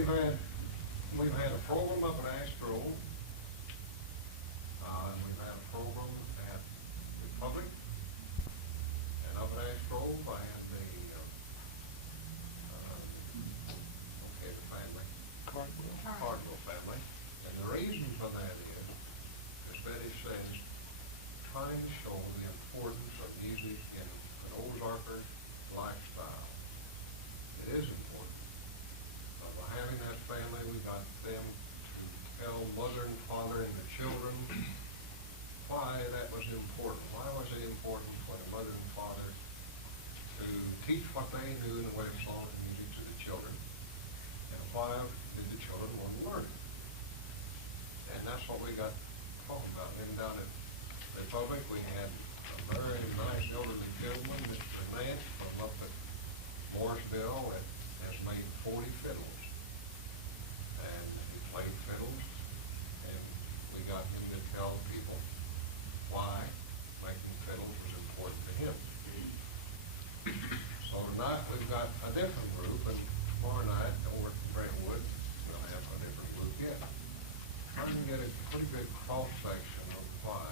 we've had a program up at Ash Grove. We've had a program at Republic, and up at Ash Grove I had the family, Cardinal family, and the reason for that is, as Betty says, trying to show the importance of music in an Ozarker lifestyle. It is important. By having that family, we got them to tell mother and father and the children why that was important. Why was it important for the mother and father to teach what they knew in the way of song and music to the children? And why did the children want to learn it? And that's what we got talking about. Then down at Republic, we had a very nice elderly gentleman, Mr. Nance, from up at Morrisville, that has made 40 fiddles. And he played fiddles, and we got him to tell people why making fiddles was important to him. So tonight we've got a different group, and tomorrow night over at Brentwood we'll have a different group yet. Trying to get a pretty good cross-section of why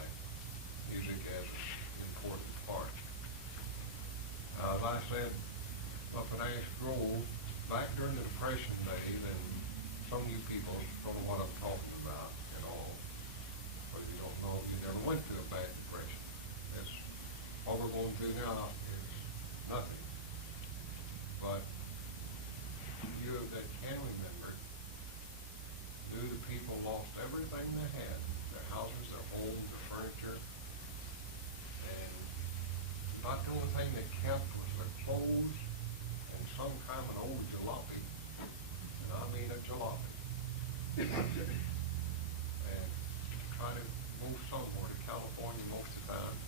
music has an important part. As I said, up in Ash Grove, back during the Depression days, and some of you people don't know what I'm talking about at all. But if you don't know, you never went through a bad depression. That's what we're going through now is nothing. But you that can remember, knew the people lost everything they had, their houses, their homes, their furniture, and about the only thing they kept was their clothes and some kind of an old jalopy, and I mean a jalopy. And try to move somewhere to California most of the time.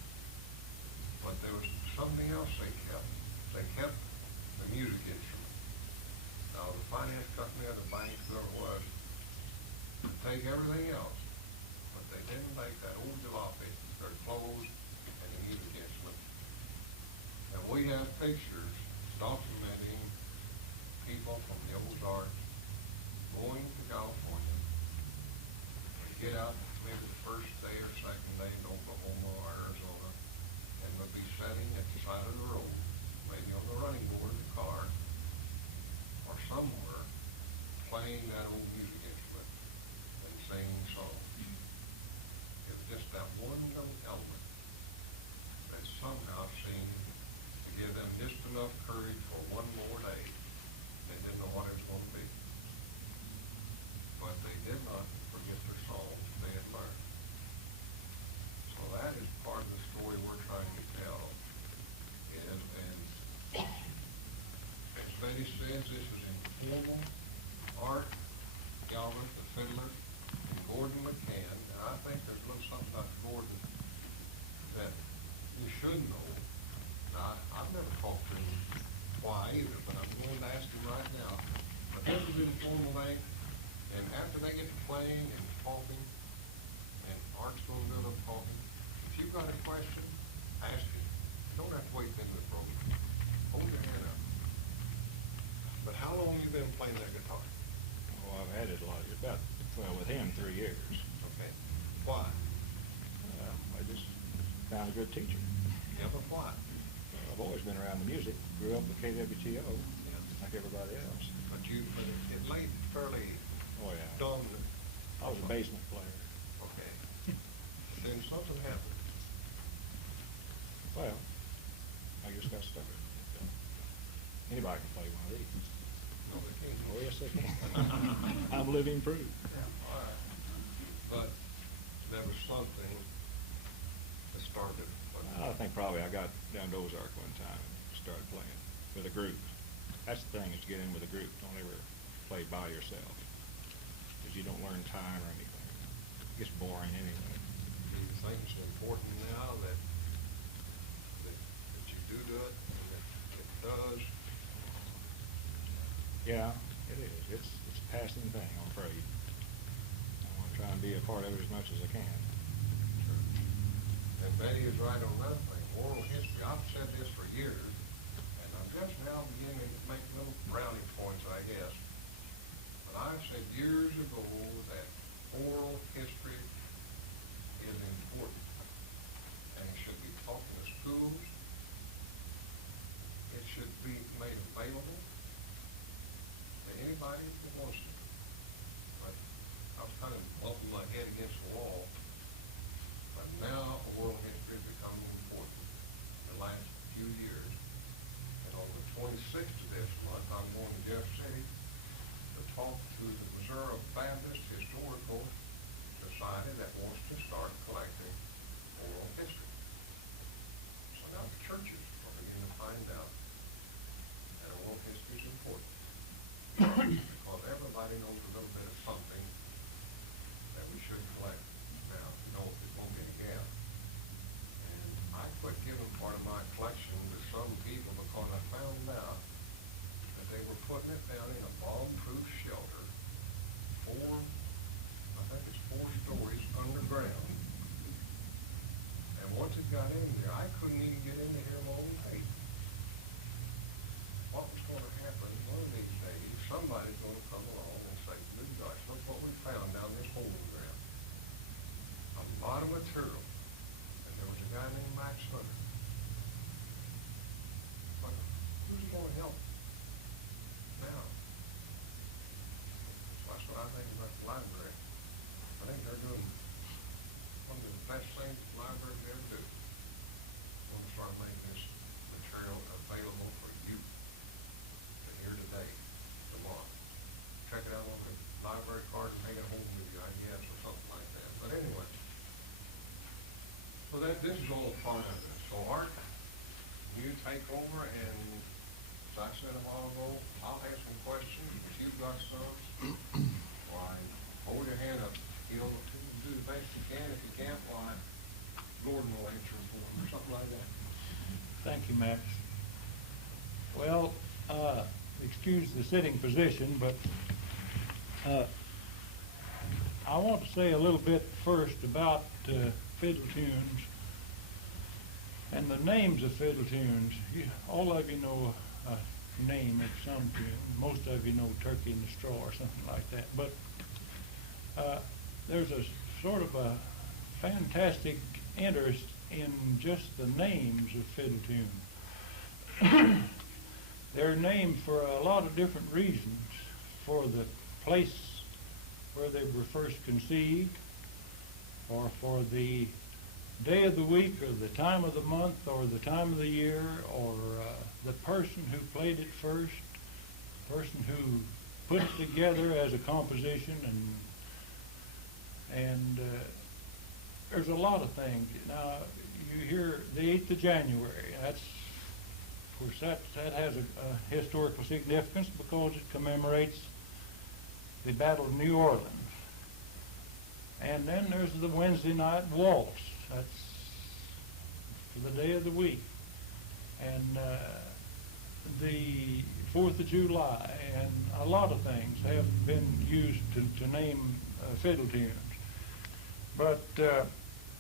But there was something else they kept. They kept the music instrument. Now the finance company or the bank, whoever it was, would take everything else, but they didn't take that old jalopy, their clothes, and the music instrument. And we have pictures documenting people from the Ozarks going to California to get out maybe the first day or second day in Oklahoma or Arizona, and would be sitting at the side of the road, maybe on the running board of the car, or somewhere, playing that old music instrument and singing songs. It was just that one little element that somehow seemed to give them just enough courage for one more day. They didn't know what it was going to be. But they did not forget their songs they had learned. So that is part of the story we're trying to tell. And as Betty says, this is informal. Art, Galvin, the fiddler, and Gordon McCann. And I think there's a little something about Gordon that you should know. Now, I've never talked to him why either, but I'm going to ask him right now. But this is an informal thing, and after they get to playing and talking, and Art's going to do a little talking, if you've got a question, ask him. You don't have to wait into the program. Hold your hand up. But how long have you been playing that guitar? Well, I've had it a lot. Well, with him, 3 years. Okay. Why? I just found a good teacher. Yeah, but why? I've always been around the music. Grew up with KWTO, like everybody else. But it laid fairly dominant. I was a basement player. Okay. Then something happened. Well, I just got started. Anybody can play one of these. No, they can't. Oh, yes, they can. I'm living proof. Yeah, all right. But there was something that started. I think probably I got down to Ozark one time and started playing with a group. That's the thing, is to get in with a group. Don't ever play by yourself, because you don't learn time or anything. It gets boring anyway. Do you think it's important now that you do it, and that it does? Yeah, it is. It's a passing thing, I'm afraid. I want to try and be a part of it as much as I can. Sure. And Betty is right on another thing. Oral history. I've said this for years, and I'm just now beginning to make little brownie points, I guess. But I said years ago that oral history is important, and it should be taught in the schools. It should be made available to anybody who wants to. But I was kind of bumping my head against the wall. But now oral history is becoming important in the last few years. And on the 26th of this month, I'm going to Jeff City to talk to the Missouri Baptist Historical Society that wants to start collecting oral history. So now the churches are beginning to find out that oral history is important. Because everybody knows a little bit of something that we should collect. Now, no, it won't be a gap. And I quit giving part of my collection to some people because I found out that they were putting it down in a bomb-proof shelter, I think it's 4 stories underground. And once it got in there, I couldn't even get into here my own tape. What was going to happen one of these days, somebody's going to come along and say, good gosh, look what we found down this holding ground. A lot of material. And there was a guy named Max Hunter. But who's going to help now? So that's what I think about the library. I think they're doing one of the best things the library can ever do. We're going to start making this material available for you to hear today, tomorrow. Check it out on the library card and take it home with you, I guess, or something like that. But anyway, so this is all part of it. So Art, you take over, and as I said a while ago, I'll have some questions. If you've got some, why, hold your hand up. You'll do the best you can. If you can't, why, Gordon will answer for him, or something like that. Thank you, Max. Well, excuse the sitting position, but I want to say a little bit first about fiddle tunes and the names of fiddle tunes. All of you know a name of some tune. Most of you know Turkey in the Straw or something like that. But there's a sort of a fantastic interest in just the names of fiddle tunes. They're named for a lot of different reasons. For the place where they were first conceived, or for the day of the week, or the time of the month, or the time of the year, or the person who played it first, the person who put it together as a composition, and there's a lot of things. Now, you hear the 8th of January. That's, of course, that has a historical significance because it commemorates the Battle of New Orleans. And then there's the Wednesday night waltz. That's for the day of the week. And the 4th of July, and a lot of things have been used to name fiddle tunes. But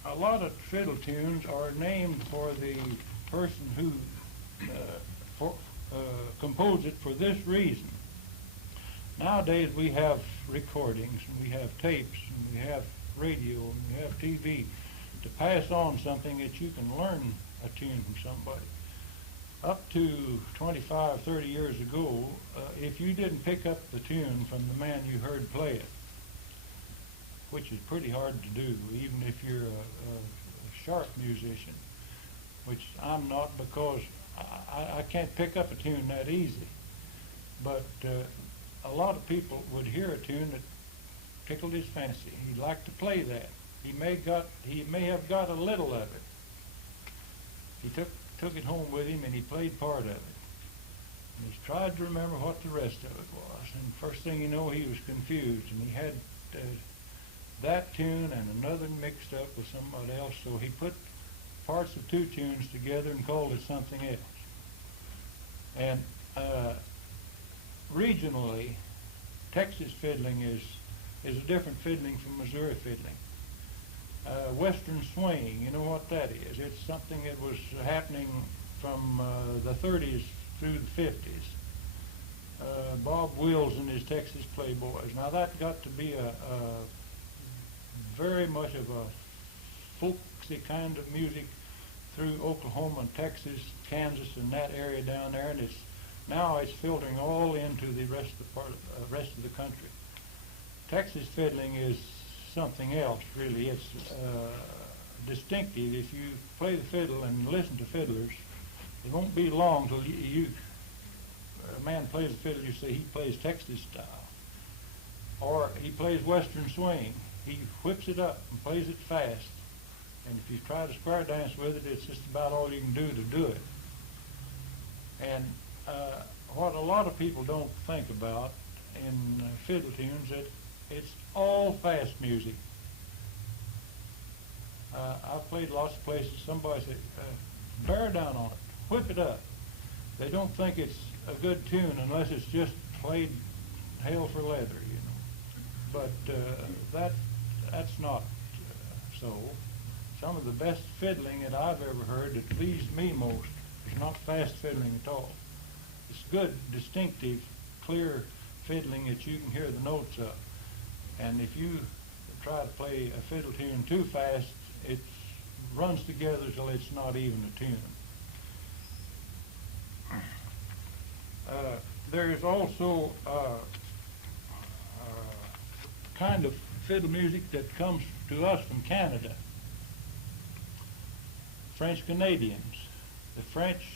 a lot of fiddle tunes are named for the person who composed it for this reason. Nowadays we have recordings, and we have tapes, and we have radio, and we have TV to pass on something that you can learn a tune from somebody. Up to 25, 30 years ago, if you didn't pick up the tune from the man you heard play it, which is pretty hard to do, even if you're a sharp musician, which I'm not, because I can't pick up a tune that easy. But a lot of people would hear a tune that tickled his fancy. He'd like to play that. He may have got a little of it. He took it home with him, and he played part of it. And he tried to remember what the rest of it was. And first thing you know, he was confused, and he had that tune and another mixed up with somebody else. So he put parts of 2 tunes together and called it something else. And regionally, Texas fiddling is a different fiddling from Missouri fiddling. Western swing, you know what that is. It's something that was happening from the 30s through the 50s. Bob Wills and his Texas Playboys. Now that got to be a very much of a folksy kind of music through Oklahoma and Texas, Kansas, and that area down there, and now it's filtering all into the rest of the rest of the country. Texas fiddling is something else, really. It's distinctive. If you play the fiddle and listen to fiddlers, it won't be long till a man plays the fiddle, you say he plays Texas style, or he plays Western swing. He whips it up and plays it fast, and if you try to square dance with it, it's just about all you can do to do it. And what a lot of people don't think about in fiddle tunes, it's all fast music. I've played lots of places. Somebody said, bear down on it, whip it up. They don't think it's a good tune unless it's just played hell for leather, you know. But that's not so. Some of the best fiddling that I've ever heard that pleased me most is not fast fiddling at all. It's good, distinctive, clear fiddling that you can hear the notes of. And if you try to play a fiddle tune too fast, it runs together till it's not even a tune. There is also kind of fiddle music that comes to us from Canada. French Canadians. The French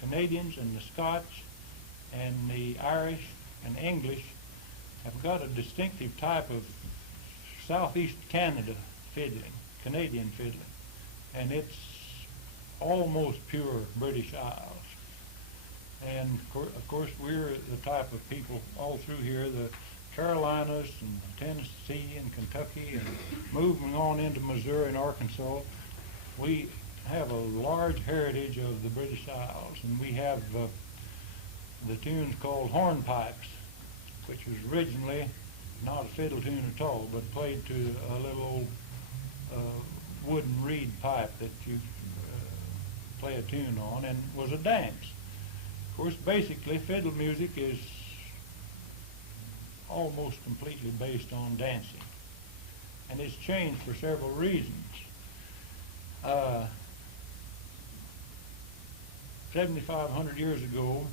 Canadians and the Scotch and the Irish and English have got a distinctive type of southeast Canada fiddling, Canadian fiddling, and it's almost pure British Isles. And of course we're the type of people all through here, the Carolinas and Tennessee and Kentucky and moving on into Missouri and Arkansas. We have a large heritage of the British Isles, and we have the tunes called hornpipes, which was originally not a fiddle tune at all, but played to a little old wooden reed pipe that you play a tune on, and was a dance. Of course, basically, fiddle music is almost completely based on dancing, and it's changed for several reasons. 7,500 years ago,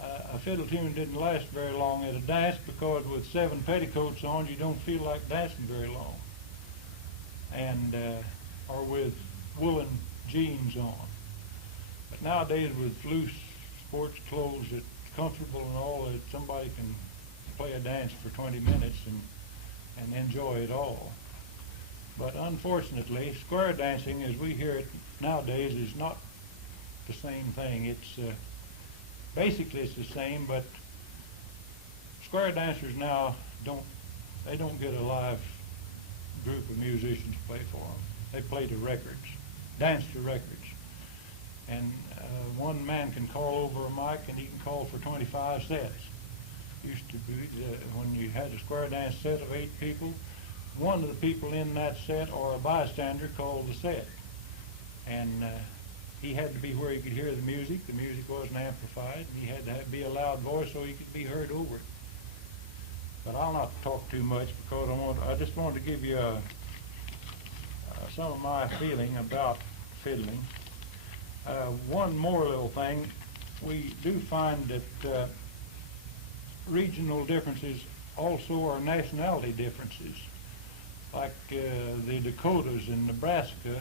a fiddle tune didn't last very long at a dance because with 7 petticoats on, you don't feel like dancing very long, and or with woolen jeans on. But nowadays, with loose sports clothes that's comfortable and all, that somebody can play a dance for 20 minutes and enjoy it all. But unfortunately, square dancing, as we hear it nowadays, is not the same thing. It's basically it's the same, but square dancers now don't get a live group of musicians to play for them. They play to records, dance to records. And one man can call over a mic and he can call for 25 sets. Used to be, when you had a square dance set of 8 people, one of the people in that set or a bystander called the set. And he had to be where he could hear the music. The music wasn't amplified, and he had to be a loud voice so he could be heard over it. But I'll not talk too much because I just wanted to give you some of my feeling about fiddling. One more little thing, we do find that regional differences also are nationality differences. Like the Dakotas in Nebraska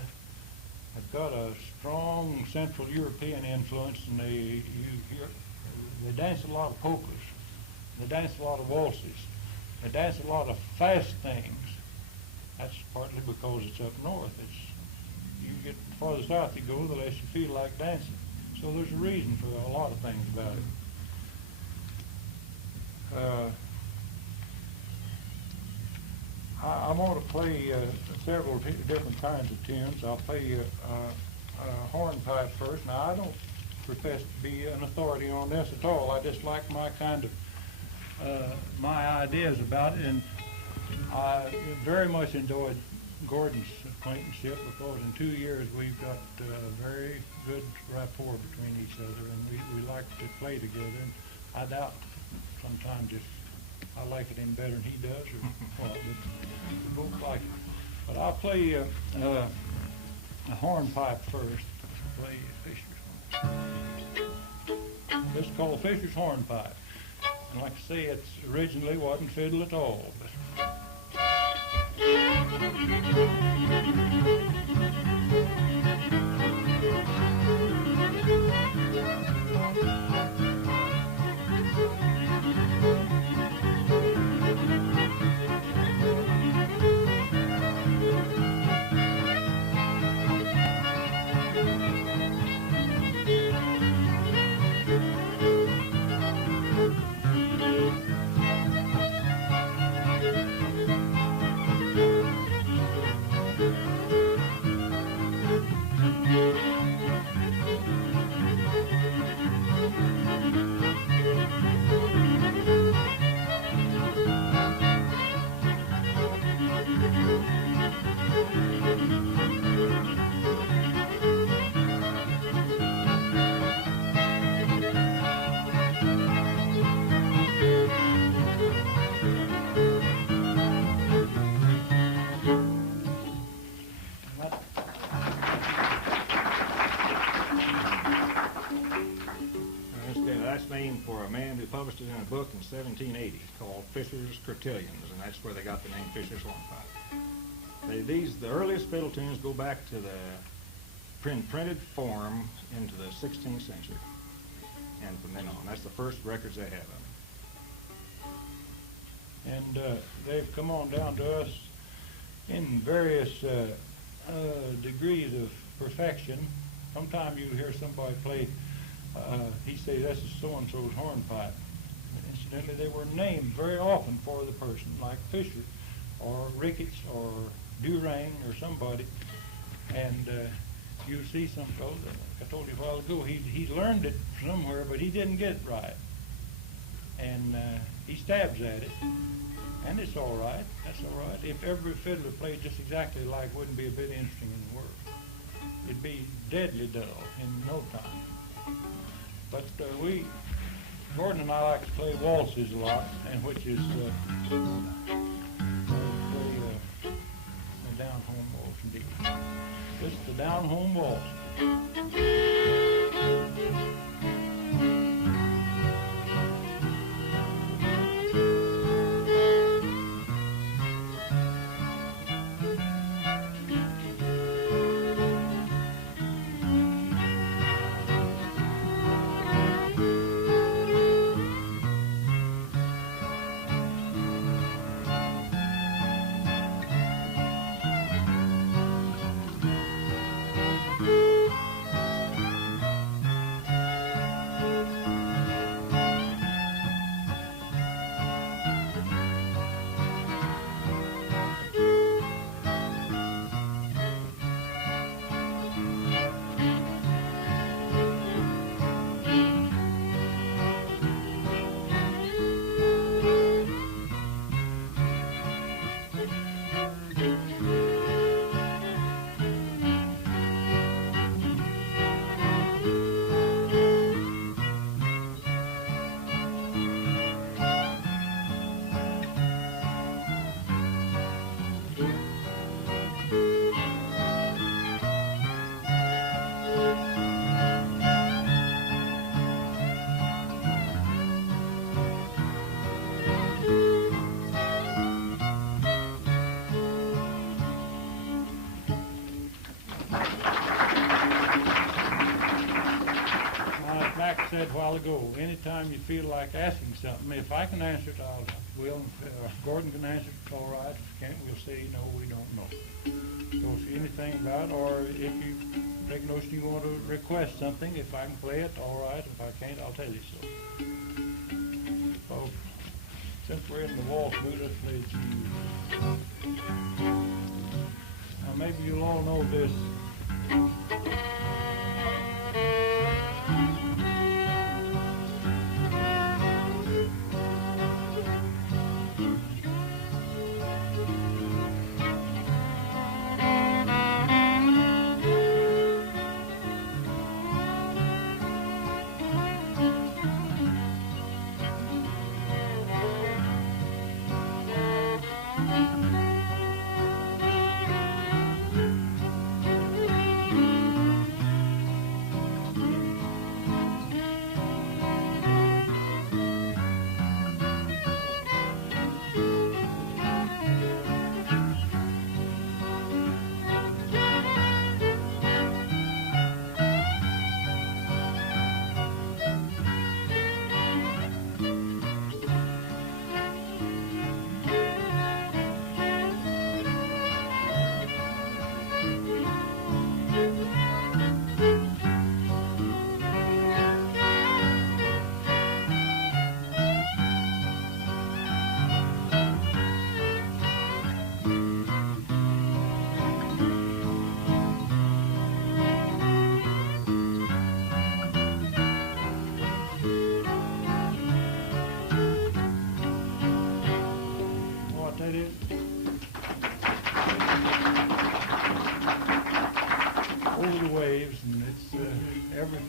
have got a strong Central European influence, and they dance a lot of polkas, they dance a lot of waltzes, they dance a lot of fast things. That's partly because it's up north. You get the farther south you go, the less you feel like dancing. So there's a reason for a lot of things about it. I want to play several different kinds of tunes. I'll play hornpipe first. Now, I don't profess to be an authority on this at all. I just like my kind of my ideas about it, and I very much enjoyed Gordon's acquaintanceship because in 2 years we've got very good rapport between each other, and we like to play together. And I doubt sometimes if I like it any better than he does or what, but we both like it. But I'll play a hornpipe first. Play Fisher's horn. This is called Fisher's hornpipe. And like I say, it originally wasn't fiddle at all. But that's named for a man who published it in a book in 1780 called Fisher's Cotillions, and that's where they got the name Fisher's hornpipe. The earliest fiddle tunes go back to the printed form into the 16th century, and from then on. That's the first records they have of it. And they've come on down to us in various degrees of perfection. Sometimes you hear somebody play, he say, this is so-and-so's hornpipe. Incidentally, they were named very often for the person, like Fisher or Ricketts or Durang or somebody. And you see some fellow, I told you a while ago, he learned it somewhere, but he didn't get it right. And he stabs at it, and it's all right. That's all right. If every fiddler played just exactly like, it wouldn't be a bit interesting in the world. It'd be deadly dull in no time. But Gordon and I like to play waltzes a lot, and which is play a down-home waltz indeed. This is the down-home waltz. Said a while ago, anytime you feel like asking something, if I can answer it, I will. If Gordon can answer it, all right. If he can't, we'll say, no, we don't know. So if anything about it, or if you take notion you want to request something, if I can play it, all right. If I can't, I'll tell you so. So since we're in the waltz mood, let's play it. Now maybe you'll all know this.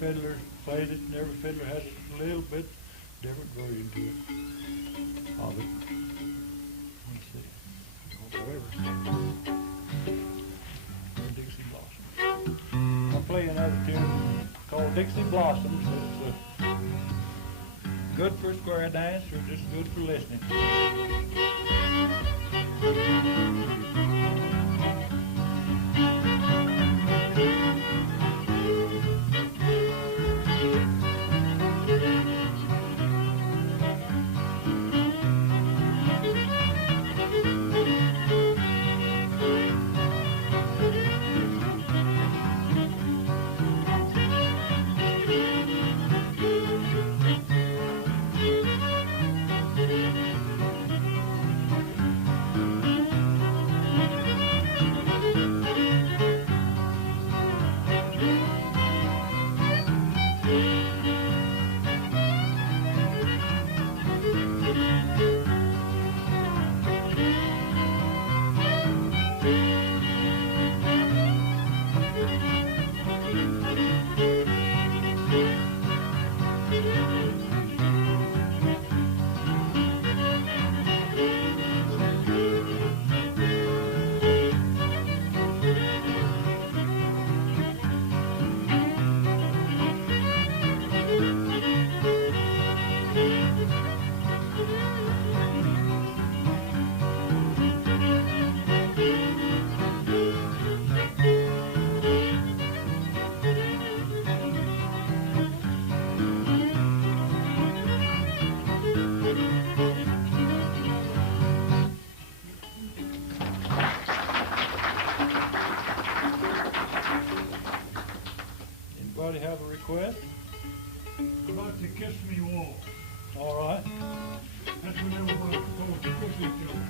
fiddler plays it, and every fiddler has a little bit different version to it of it. Let's see. Whatever. Dixie Blossoms. I'll play another tune called Dixie Blossoms. It's good for a square dance or just good for listening. Anybody have a request? I'd like to kiss me wall. All right. That's when everybody supposed to kiss each other.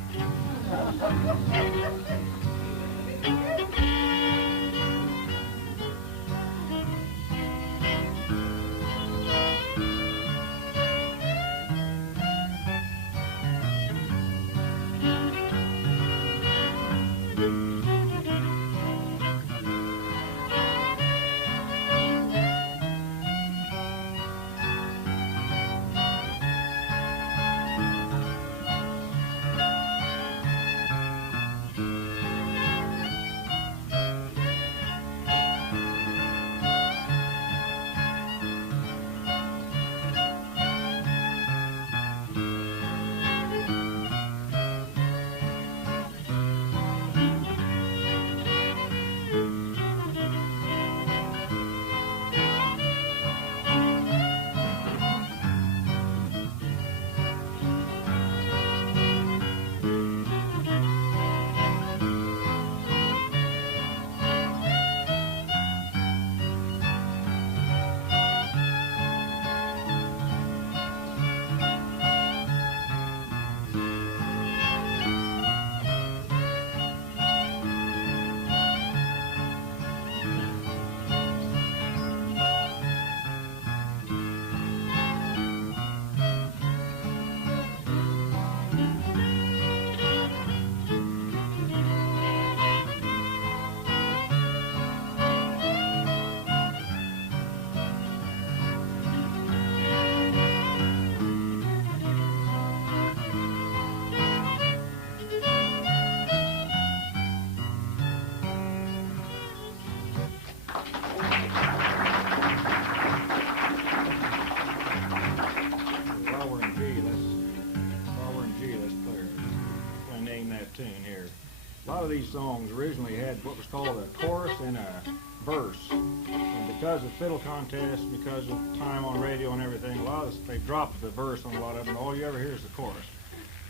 A lot of these songs originally had what was called a chorus and a verse. And because of fiddle contests, because of time on radio and everything, a lot of they dropped the verse on a lot of them, and all you ever hear is the chorus.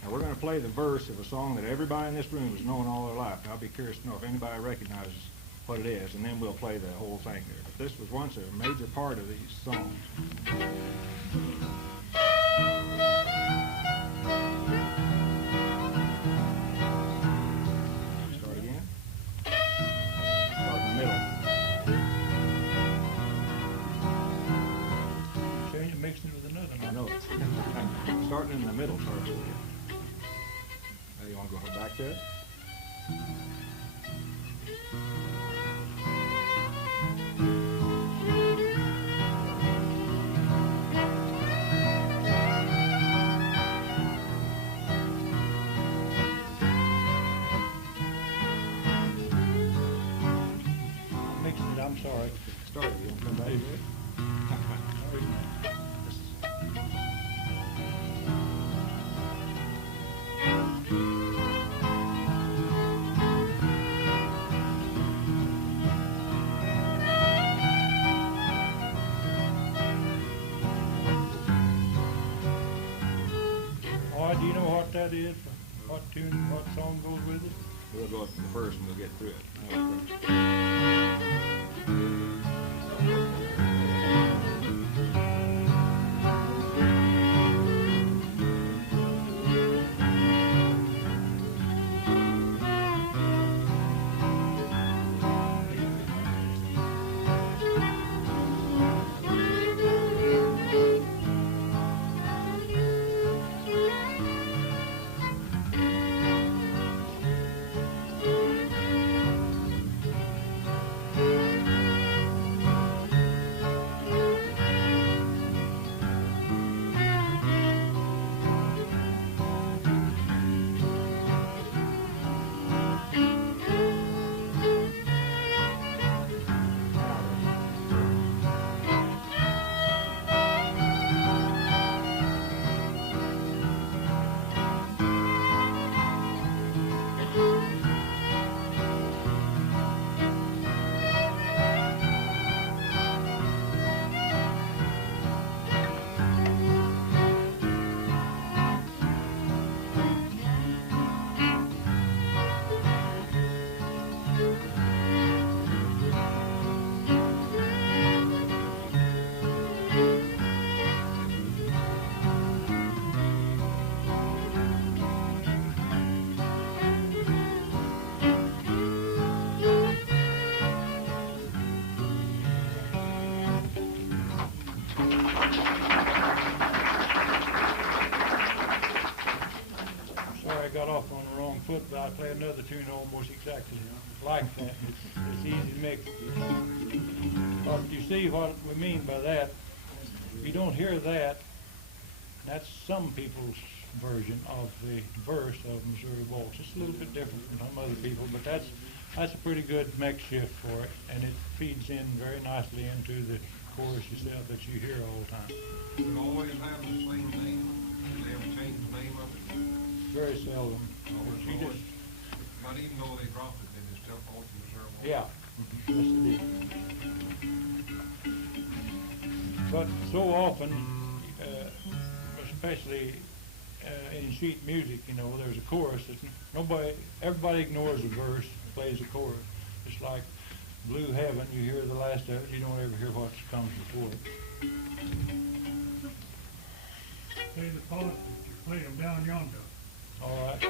Now we're going to play the verse of a song that everybody in this room has known all their life. And I'll be curious to know if anybody recognizes what it is, and then we'll play the whole thing there. But this was once a major part of these songs. Start again. Start in the middle. Change it, mixing it with another one. I know it. Starting in the middle starts with it. Now you want to go back to it? All right. Start it, you want to come back to it? All right, do you know what that is? What tune, what song goes with it? We'll go to the first and we'll get through it. Sorry, I got off on the wrong foot, but I play another tune almost exactly like that. It's easy to mix. But you see what we mean by that. You don't hear that. That's some people's version of the verse of Missouri Waltz. It's a little bit different from some other people, but that's a pretty good mix shift for it, and it feeds in very nicely into the chorus yourself that you hear all the time. Does it always have the same name? Do they ever change the name of it? Very seldom. Always, She always. just, But even though they dropped it, they still call it the Missouri Waltz? yeah, yes it is. But so often, especially in sheet music, you know, there's a chorus that everybody ignores the verse, plays the chorus. It's like Blue Heaven, you hear the last of it, you don't ever hear what comes before it. Play the part that you played them down yonder. All right.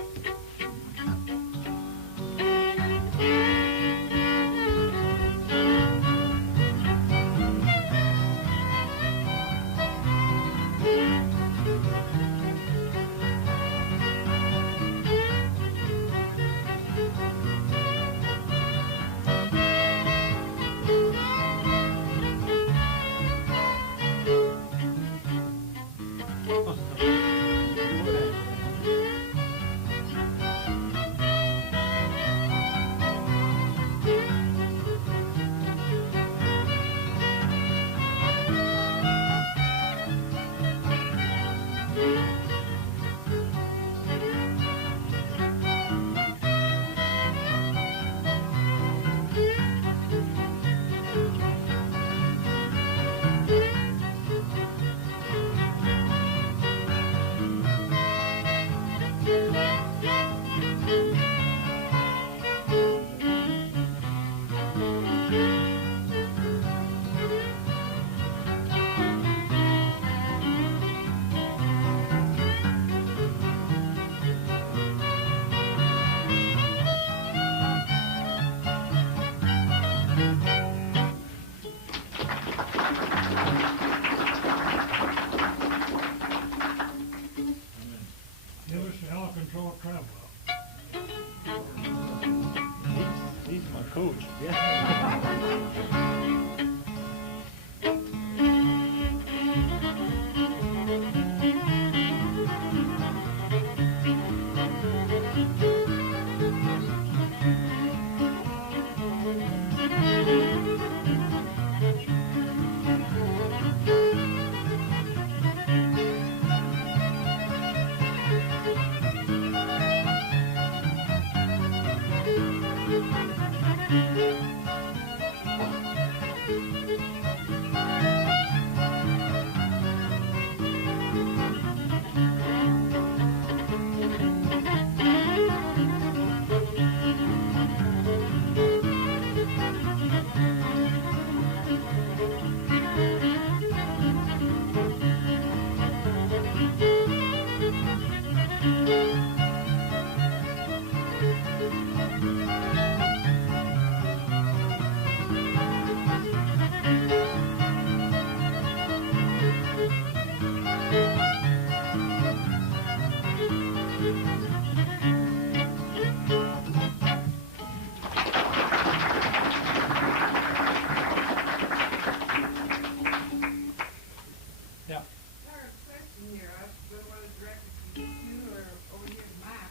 near us, but whether directed to you or over here to Max,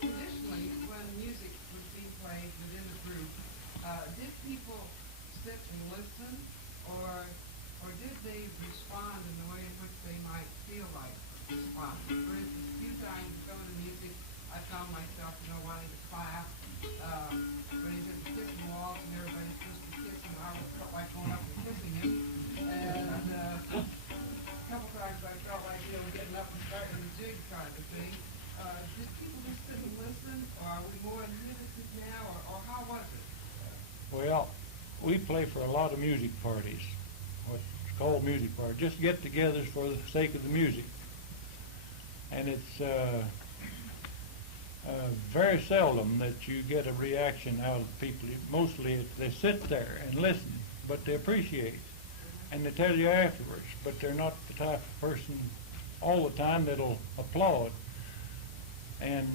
traditionally, when music was being played within the group, did people sit and listen, or did they respond in the way in which they might feel like responding? For instance, a few times with some of the music, I found myself, wanting to clap. When he's at the kissing walls and everybody's supposed to kiss him, I felt like going up and kissing him. And a couple times I felt like, getting up and starting the jig kind of thing. Did people just sit and listen, or are we more inhibited now, or how was it? Well, we play for a lot of music parties, what's called music parties, just get-togethers for the sake of the music. And it's very seldom that you get a reaction out of the people. Mostly they sit there and listen, but they appreciate, and they tell you afterwards, but they're not the type of person all the time that'll applaud. And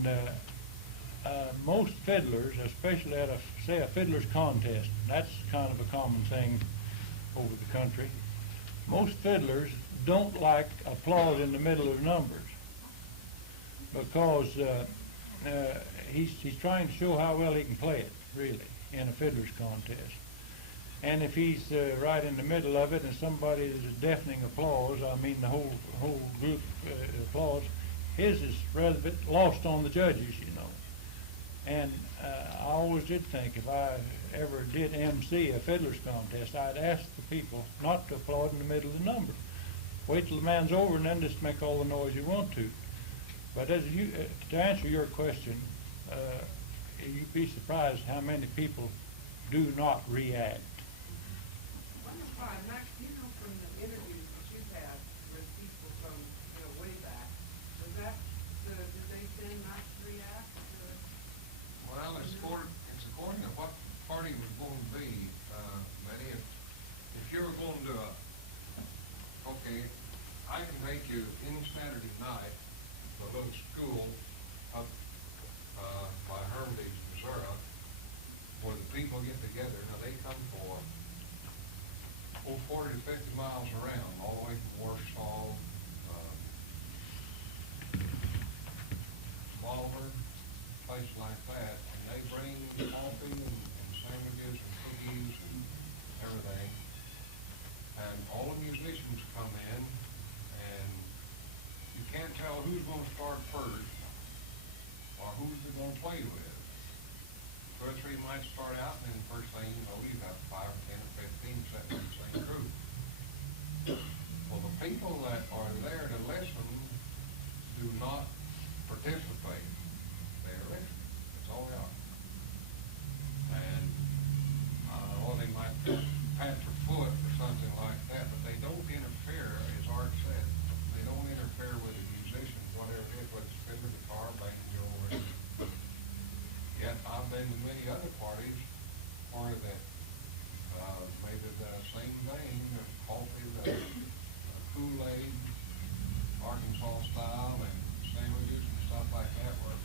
most fiddlers, especially at a fiddler's contest, that's kind of a common thing over the country, most fiddlers don't like applause in the middle of numbers, because he's trying to show how well he can play it, really, in a fiddler's contest. And if he's right in the middle of it and somebody is a deafening applause, I mean the whole group applause, his is rather bit lost on the judges, And I always did think if I ever did MC a fiddler's contest, I'd ask the people not to applaud in the middle of the number. Wait till the man's over and then just make all the noise you want to. But as to answer your question, you'd be surprised how many people do not react. Max, from the interviews that you've had with people from, way back, did they say not to react? Well, it's according to what party was going to be, Betty. If you're going to, okay, I can take you in Saturday night to a little school up by Hermitage, Missouri, where the people get together. Now, they come for 40 to 50 miles around, all the way from Warsaw, Walburn, places like that, and they bring coffee and sandwiches and cookies and everything. And all the musicians come in, and you can't tell who's going to start first or who's they're going to play with. 2 or 3 might start out, and then the first thing you know, you got 5 or 10 or 15 sitting in the same group. Well, the people that are there to listen do not participate. They're listening. That's all they are. And or they might pat their foot or something like that, but they don't interfere, as Art said. They don't interfere with the musicians, whatever it is, whether it's fiddle, guitar, banjo, or whatever. Yet I've been to many other parties where that maybe the same thing, coffee, Kool-Aid, Arkansas style, and sandwiches and stuff like that were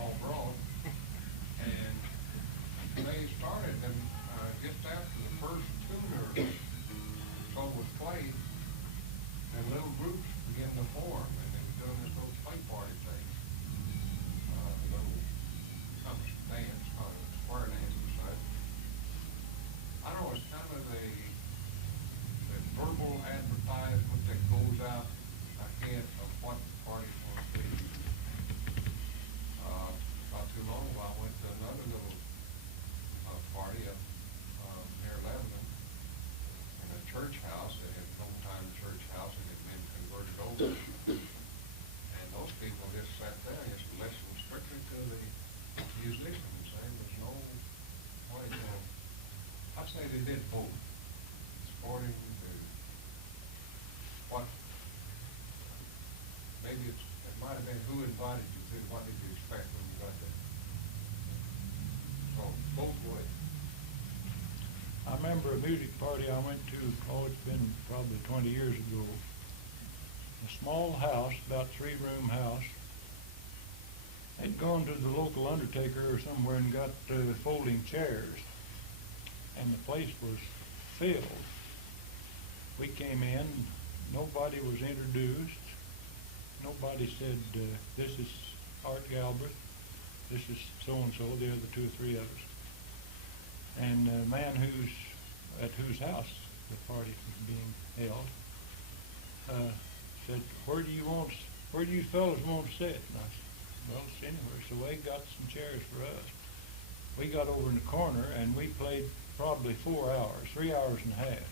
all brought. And they started them just after the first tune or so was played, and little groups began to form, and they were doing this little play party thing. Little dance, square dance and such. I don't know, it's kind of the verbal advertisement that goes out ahead of what the party's going to be. Not too long ago, I went to another little party up near Lebanon in a church house. It had an old-time church house and it had been converted over. And those people just sat there and just listened strictly to the musicians. There was no way to, I'd say they did both. According to what, maybe it might have been who invited you to, what did you expect when you got there? So, both ways. I remember a music party I went to, it's been probably 20 years ago. A small house, about 3-room house. They'd gone to the local undertaker or somewhere and got folding chairs, and the place was filled. We came in, Nobody was introduced. Nobody said, this is Art Galbraith, this is so-and-so, the other two or three others. And the man at whose house the party was being held, said, where do you fellas want to sit? And I said, well, it's anywhere. So they got some chairs for us. We got over in the corner and we played probably 4 hours, 3 hours and a half.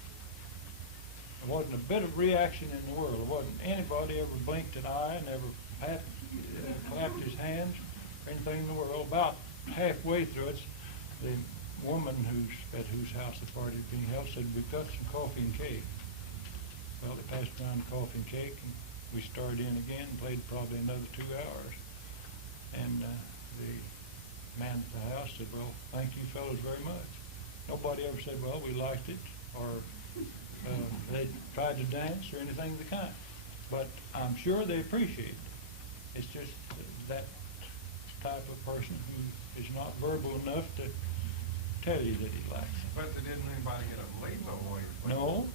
There wasn't a bit of reaction in the world. There wasn't anybody ever blinked an eye, never clapped his hands, or anything in the world. About halfway through it, the woman at whose house the party was being held said, we've got some coffee and cake. Well, they passed around the coffee and cake, and we started in again and played probably another 2 hours. And the man at the house said, well, thank you fellas very much. Nobody ever said, well, we liked it, or they tried to dance or anything of the kind. But I'm sure they appreciate it. It's just that type of person who is not verbal enough to tell you that he likes it. But they didn't anybody get a label while you were playing? No.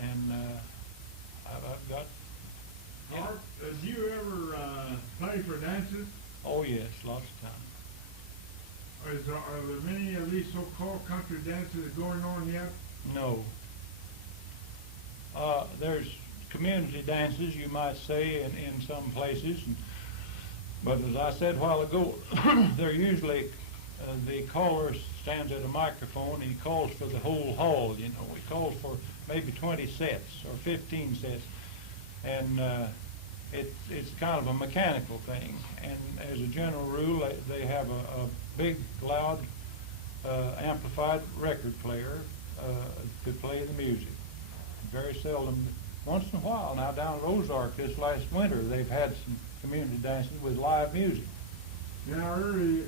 And I've got... Yeah. Art, do you ever play for dances? Oh yes, lots of times. Are there many of these so-called country dances going on yet? No. There's community dances, you might say, in some places. But as I said a while ago, they're usually, the caller stands at a microphone and he calls for the whole hall, you know. He calls for maybe 20 sets or 15 sets. And it's kind of a mechanical thing. And as a general rule, they have a big, loud, amplified record player to play the music. Very seldom, once in a while. Now down at Ozark this last winter, they've had some community dances with live music. Now, early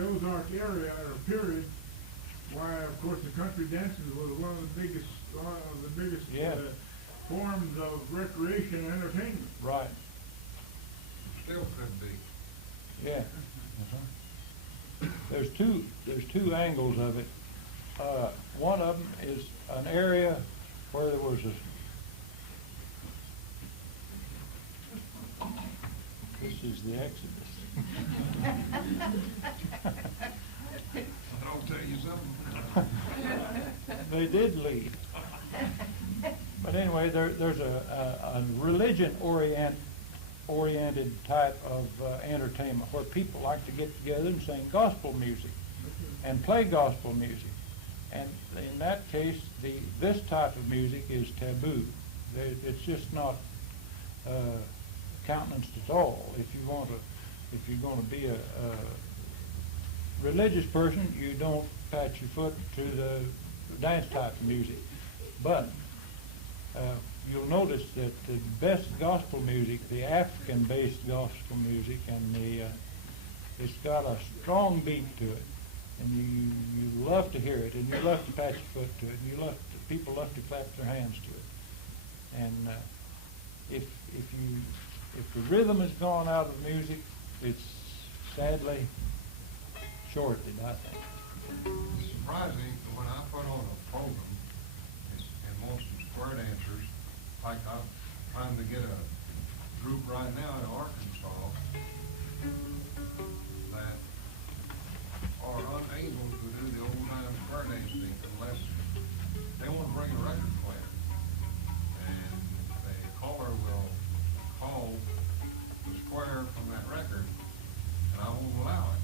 Ozark area or period, why, of course, the country dances was one of the biggest Yeah. Forms of recreation and entertainment. Right. Still could be. Yeah. There's two angles of it. One of them is an area where there was this is the Exodus. I'll tell you something. They did leave. But anyway, there's a religion-oriented type of entertainment where people like to get together and sing gospel music and play gospel music. And in that case, this type of music is taboo. It's just not countenanced at all. If you're going to be a religious person, you don't pat your foot to the dance type of music. But you'll notice that the best gospel music, the African-based gospel music, and it's got a strong beat to it, and you love to hear it, and you love to pat your foot to it, and people love to clap their hands to it. And if the rhythm has gone out of the music, it's sadly shorted, I think. It's surprising when I put on a program and want some square dancers, like I'm trying to get a group right now in Arkansas that are unable to do the old-time square dancing unless they want to bring a record player. And the caller will call the square from that record, and I won't allow it.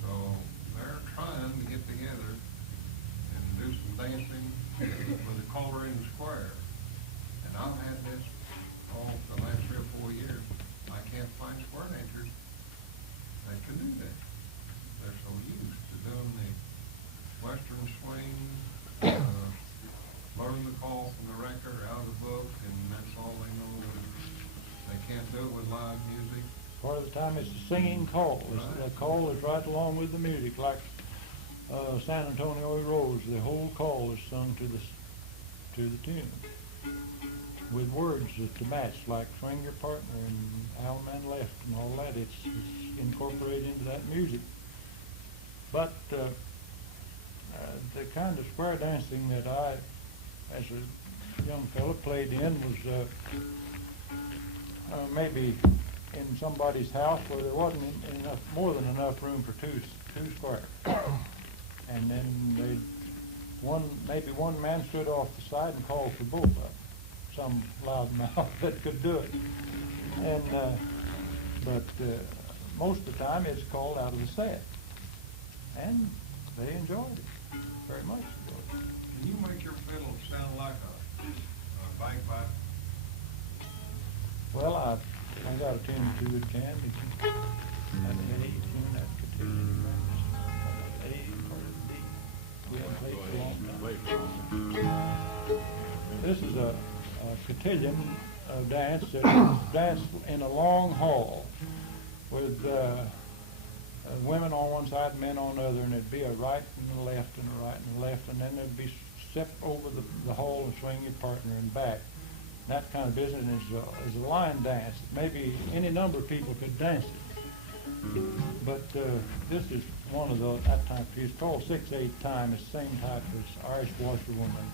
So they're trying to get together and do some dancing with the caller in the square. And I've had this all for the last 3 or 4 years. I can't find square dancers that can do that. They're so used to doing the western swing, learn the call from the record or out of the book, and that's all they know. They can't do it with live music. Part of the time it's a singing call. Right. The call is right along with the music, like San Antonio Rose. The whole call is sung to the tune with words to match, like Swing Your Partner and Al Man Left and all that. It's incorporated into that music. But the kind of square dancing that I as a young fella, played in was maybe in somebody's house where there wasn't more than enough room for two squares. And then maybe one man stood off the side and called for both of them. Some loudmouth that could do it. And but most of the time it's called out of the set. And they enjoyed it, very much enjoyed it. Can you make your fiddle sound like a bagpipe? Well, I got a tune to it, can. It can have an A tune, that cotillion range. A part of D. We haven't played for a long time. This is a cotillion dance that is danced in a long hall with women on one side and men on the other, and it'd be a right and a left and a right and a left, and then there'd be step over the hall and swing your partner and back. That kind of business is a line dance. Maybe any number of people could dance it. But this is one of that type. It's called 6/8 time. It's the same type as Irish washerwoman.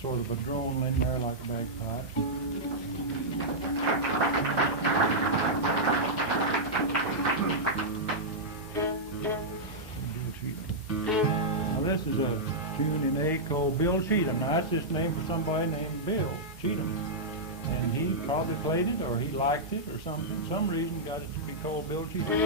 Sort of a drone in there like a bagpipe. Now this is a tune in A called Bill Cheatham. Now that's just named for somebody named Bill Cheatham. And he probably played it or he liked it or something. Some reason got it to be called Bill Cheatham.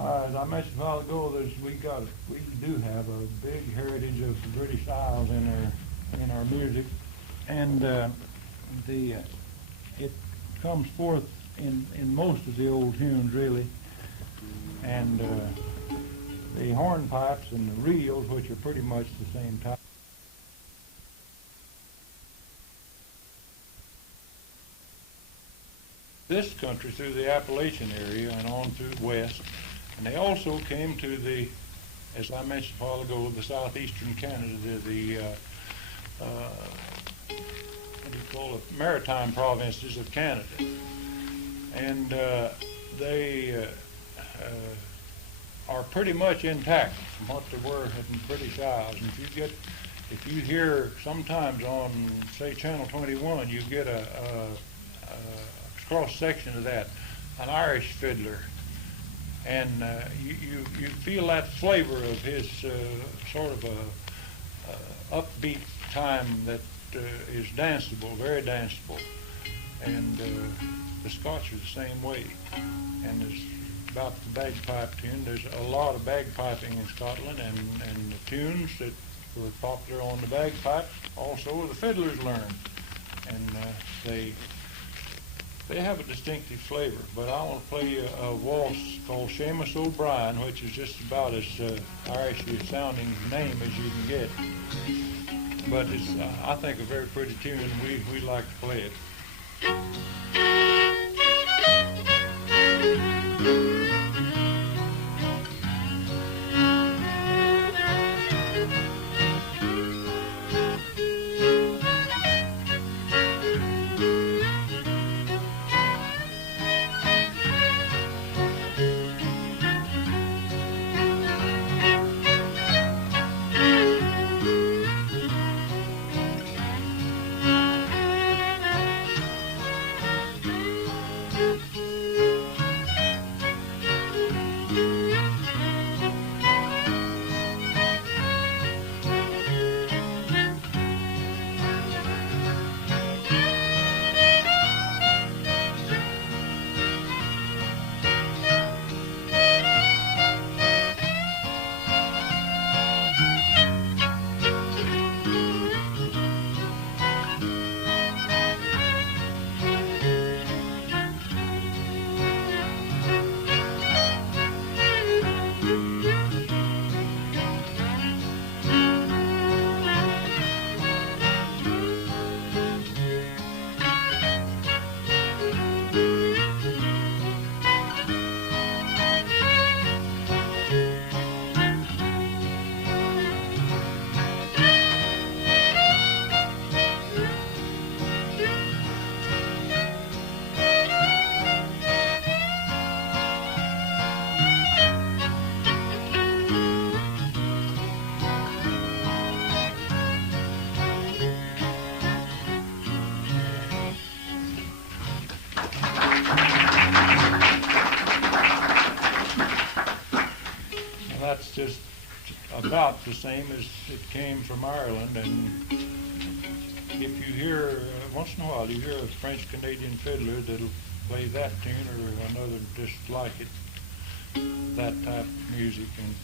As I mentioned a while ago, we do have a big heritage of the British Isles in our music, and it comes forth in most of the old tunes really, and the hornpipes and the reels, which are pretty much the same type. This country through the Appalachian area and on through west. And they also came to the, as I mentioned a while ago, the southeastern Canada, the what do you call it, maritime provinces of Canada. And they are pretty much intact from what they were in the British Isles. And if you get if you hear sometimes on, say, Channel 21, you get a cross section of that, an Irish fiddler, and you feel that flavor of his sort of a upbeat time that is danceable, very danceable, and the Scots are the same way. And there's about the bagpipe tune. There's a lot of bagpiping in Scotland, and the tunes that were popular on the bagpipes also the fiddlers learned, and they have a distinctive flavor. But I want to play a waltz called Seamus O'Brien, which is just about as Irish sounding name as you can get. But it's, I think, a very pretty tune, and we like to play it. That's just about the same as it came from Ireland, and if you hear, once in a while, you hear a French-Canadian fiddler that'll play that tune or another just like it, that type of music, and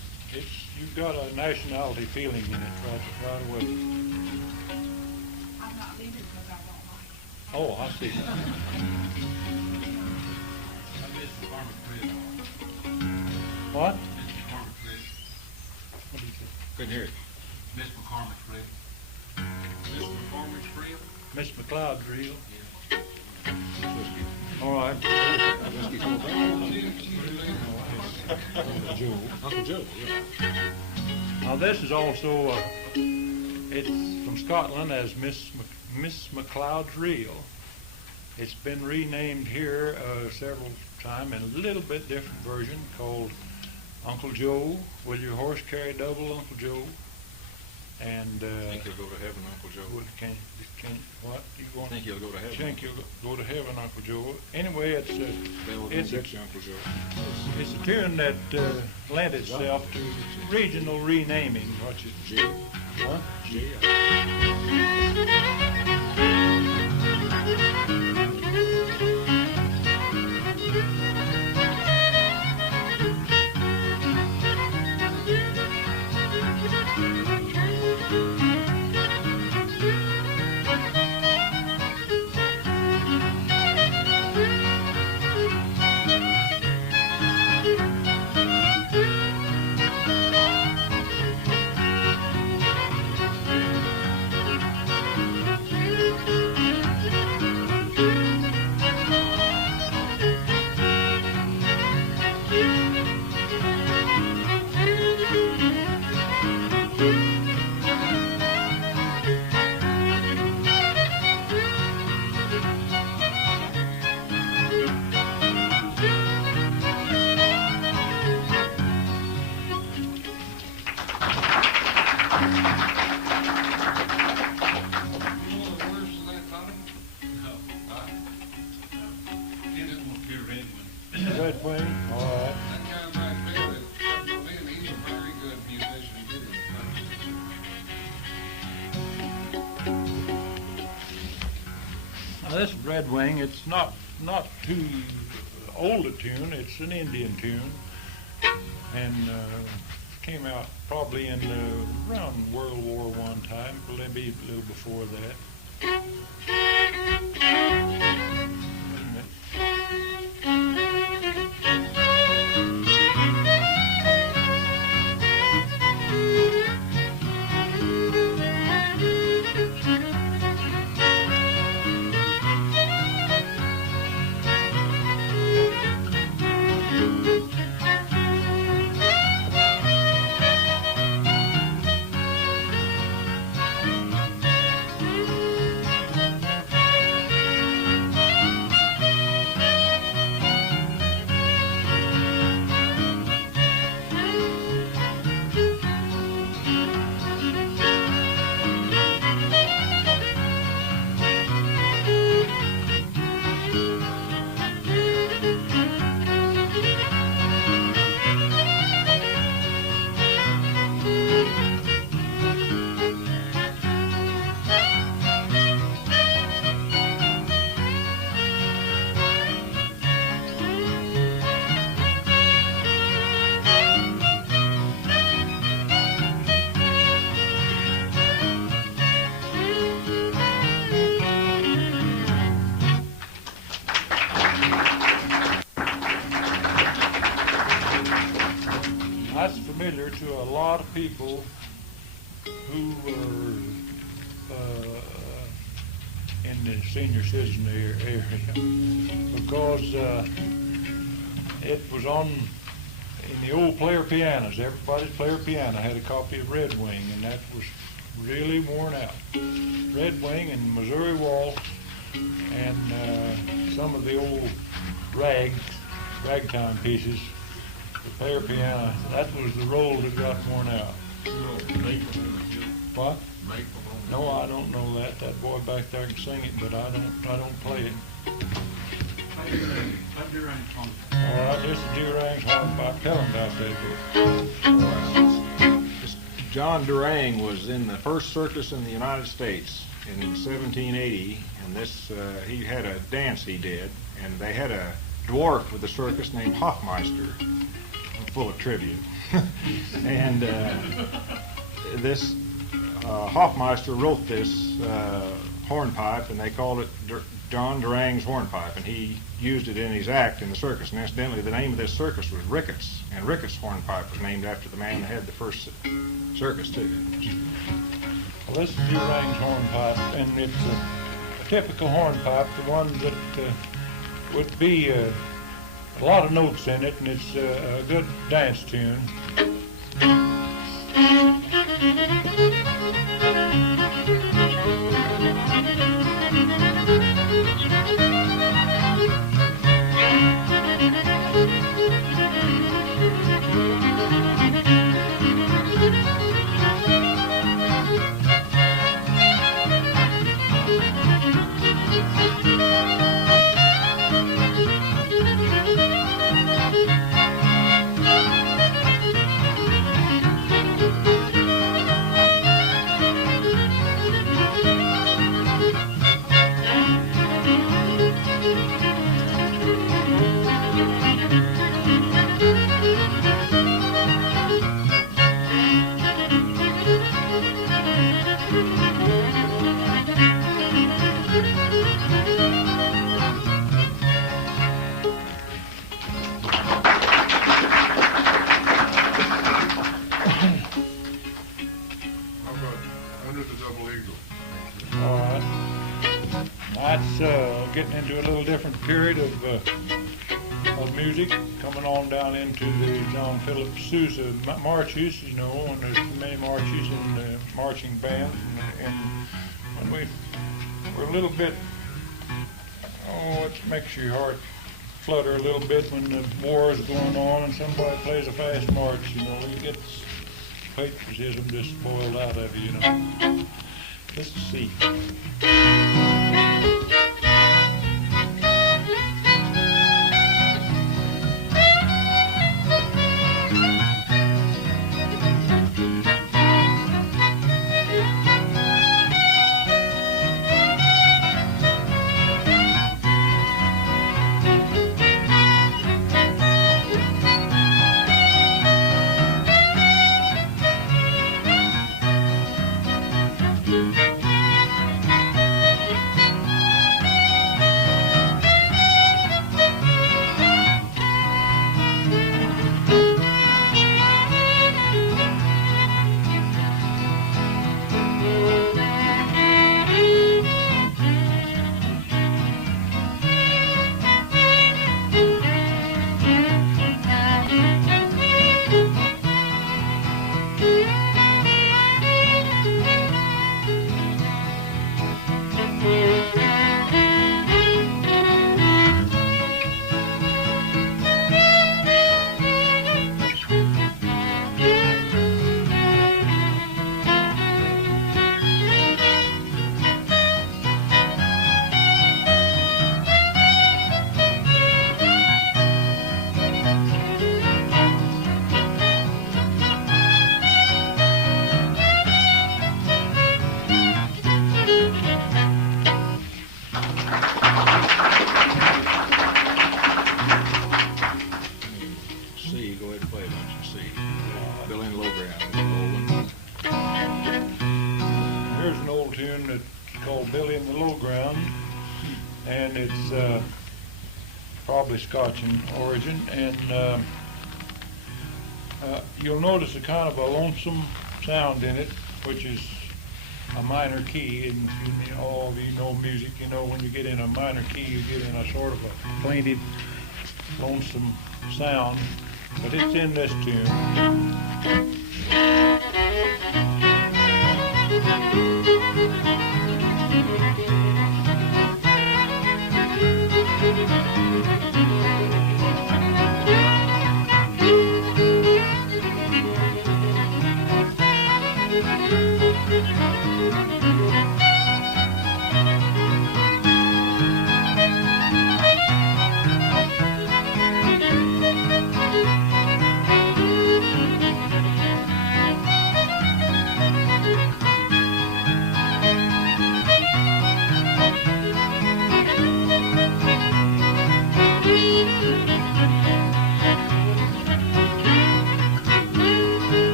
you've got a nationality feeling in it right away. I'm not leaving because I don't like it. Oh, I see. What? What do you say? Couldn't hear it. Miss McCormick's reel. Miss McCormick's reel? Miss McLeod's reel. Yeah. All right. Joe. Uncle Joe, yeah. Now this is also, it's from Scotland as Miss McLeod's reel. It's been renamed here several times in a little bit different version called Uncle Joe. Will your horse carry double, Uncle Joe? And Think he'll go to heaven, Uncle Joe? what? You going? Think he'll go to heaven? Think you'll go to heaven, Uncle Joe? Anyway, it's a Uncle Joe. it's a tune that lent itself to regional renaming. Watch it. G. Huh? G. Red Wing, all right. That guy right there that's sitting on in, he's a very good musician too. Now this Red Wing, it's not too old a tune. It's an Indian tune, and came out probably in around World War I time, maybe a little before that. That's familiar to a lot of people who were in the senior citizen area because it was on in the old player pianos. Everybody's player piano had a copy of Red Wing, and that was really worn out. Red Wing and Missouri Waltz and some of the old ragtime pieces. The player piano, that was the roll that got worn out. What? No, I don't know that. That boy back there can sing it, but I don't play it. All right, this is Durang's hornpipe. Tell him about that, boy. John Durang was in the first circus in the United States in 1780, and this he had a dance he did, and they had a dwarf with the circus named Hoffmeister. Full of trivia. And this Hoffmeister wrote this hornpipe, and they called it John Durang's hornpipe, and he used it in his act in the circus. And incidentally, the name of this circus was Ricketts, and Ricketts' hornpipe was named after the man that had the first circus too. Well, this is Durang's hornpipe, and it's a typical hornpipe, the one that would be a lot of notes in it, and it's a good dance tune. Getting into a little different period of music, coming on down into the John Philip Sousa marches, you know, and there's many marches in the marching band, and when we're a little bit, it makes your heart flutter a little bit when the war is going on and somebody plays a fast march, you know, you get patriotism just boiled out of you, you know. Let's see. still in the low ground, and it's probably Scotch in origin. And you'll notice a kind of a lonesome sound in it, which is a minor key. And all of you know music, you know when you get in a minor key, you get in a sort of a plaintive, lonesome sound. But it's in this tune.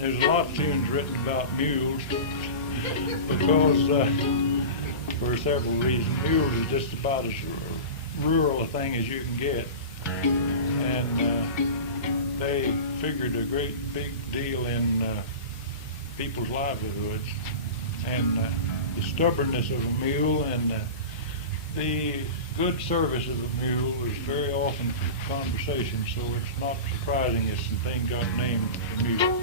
There's a lot of tunes written about mules because, for several reasons, mules is just about as rural a thing as you can get, and they figured a great big deal in people's livelihoods, and the stubbornness of a mule and the good service of a mule is very often conversation, so it's not surprising this thing got named the mule.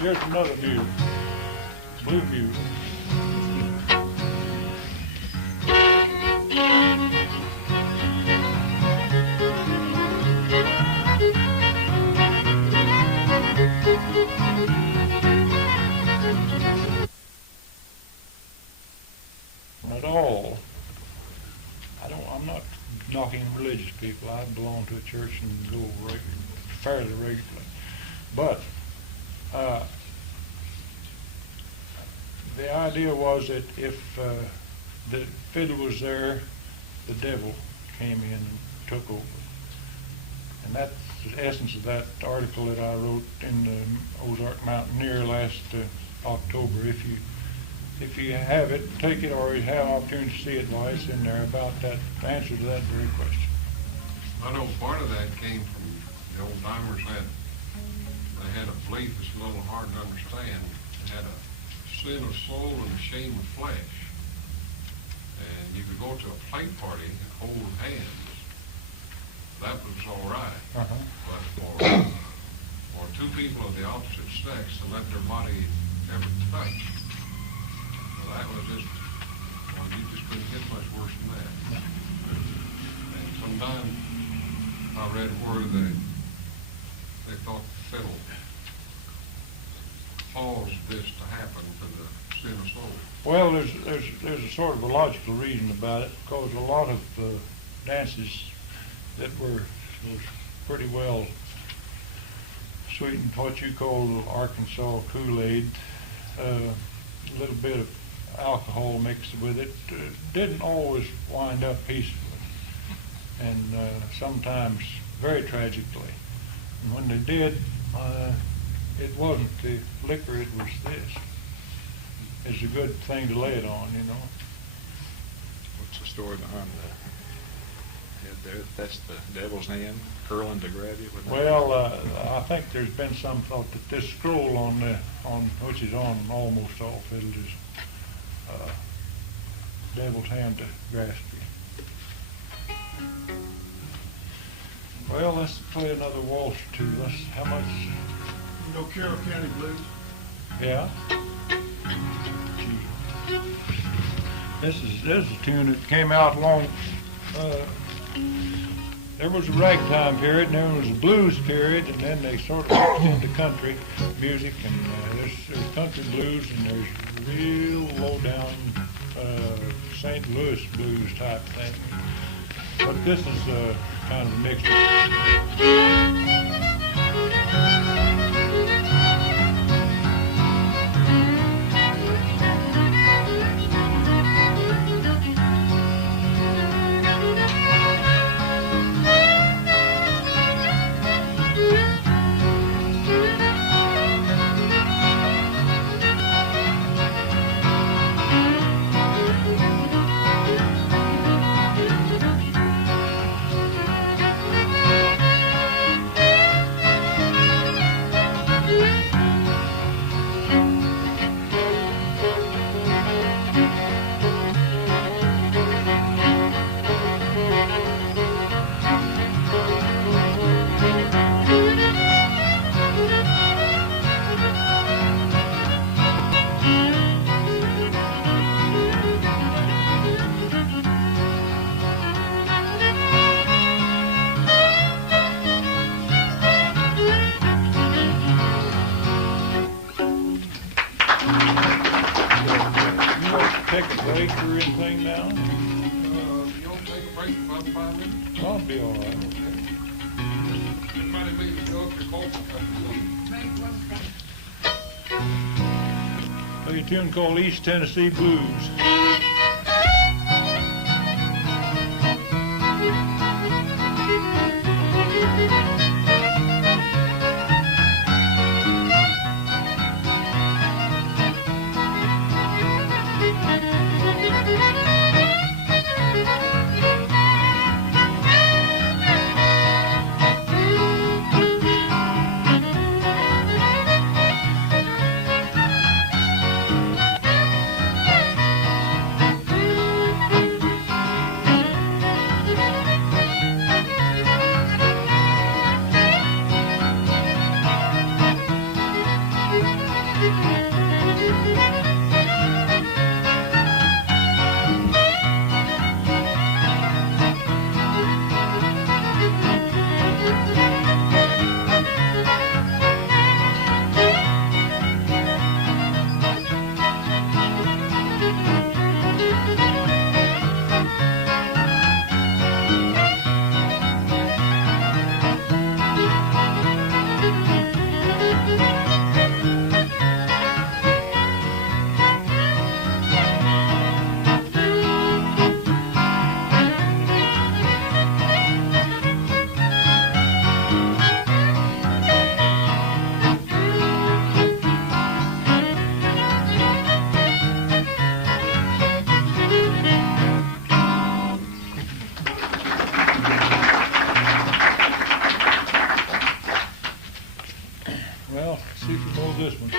Here's another mule, blue mule. At all. I'm not knocking religious people. I belong to a church and go fairly regularly. But the idea was that if the fiddle was there, the devil came in and took over. And that's the essence of that article that I wrote in the Ozark Mountaineer last October. If you have it, take it, or you have an opportunity to see it while it's in there, about that answer to that very question. I know part of that came from the old timers they had a belief that's a little hard to understand. They had a sin of soul and a shame of flesh. And you could go to a play party and hold hands. That was all right. But for two people of the opposite sex to let their body ever touch, well, that was just, well, you just couldn't get much worse than that. And sometimes I read where they thought Fiddle caused this to happen to the Sin of Soul. Well, there's a sort of a logical reason about it, because a lot of dances that was pretty well sweetened, what you call Arkansas Kool-Aid, a little bit of alcohol mixed with it, didn't always wind up peacefully, and sometimes very tragically. And when they did, it wasn't the liquor, it was this. It's a good thing to lay it on, you know. What's the story behind that? That's the devil's hand curling to grab you? Well, I think there's been some thought that this scroll on which is on almost all fiddles is devil's hand to grasp you. Well, let's play another waltz or two. How much? You know Carroll County Blues? Yeah. Gee. This is a tune that came out long. There was a ragtime period, and there was a blues period, and then they sort of mixed into country music, and there's country blues, and there's real low down St. Louis blues type thing. But this is kind of a mixture. Take a break or anything now? You don't take a break for about 5 minutes? I'll be all right. Everybody leave to go up to coffee company. Play a tune called East Tennessee Blues. Well, see if you know this one.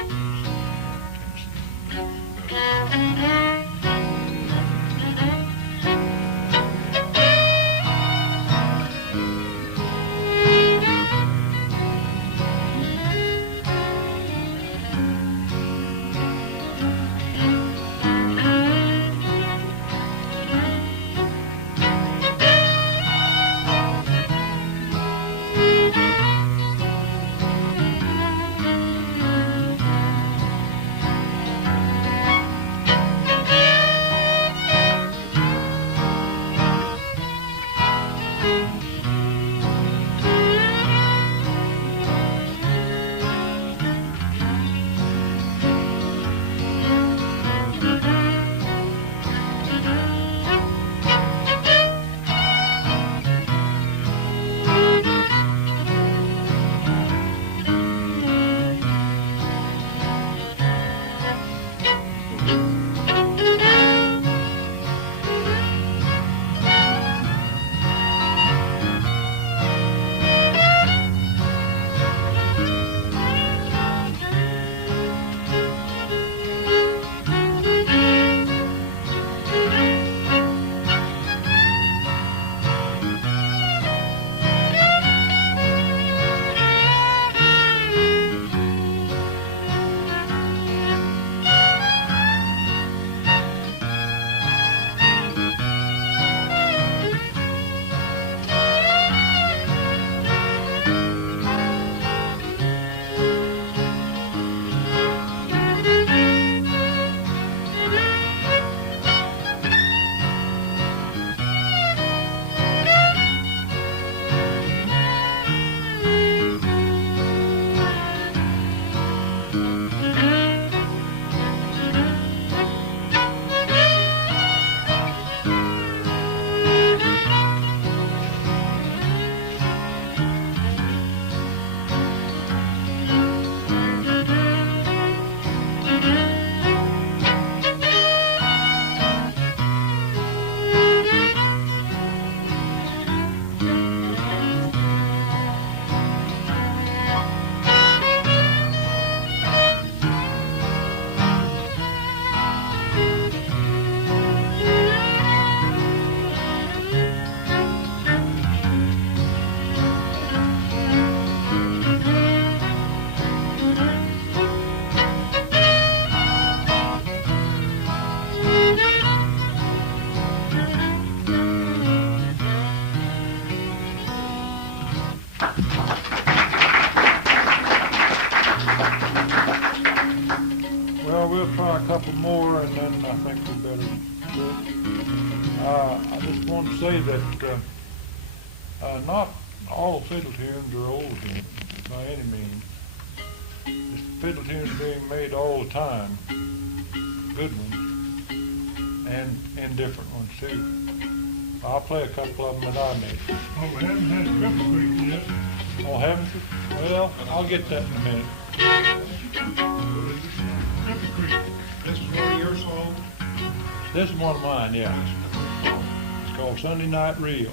Well, we'll try a couple more, and then I think we better do it. I just want to say that not all fiddle tunes are old tunes by any means. There's fiddle tunes being made all the time, good ones, and different ones too. I'll play a couple of them that I made. Oh, we haven't had Cripple Creek yet. Oh, haven't you? Well, I'll get that in a minute. Cripple Creek. This is one of your songs? This is one of mine, yeah. It's called Sunday Night Reel.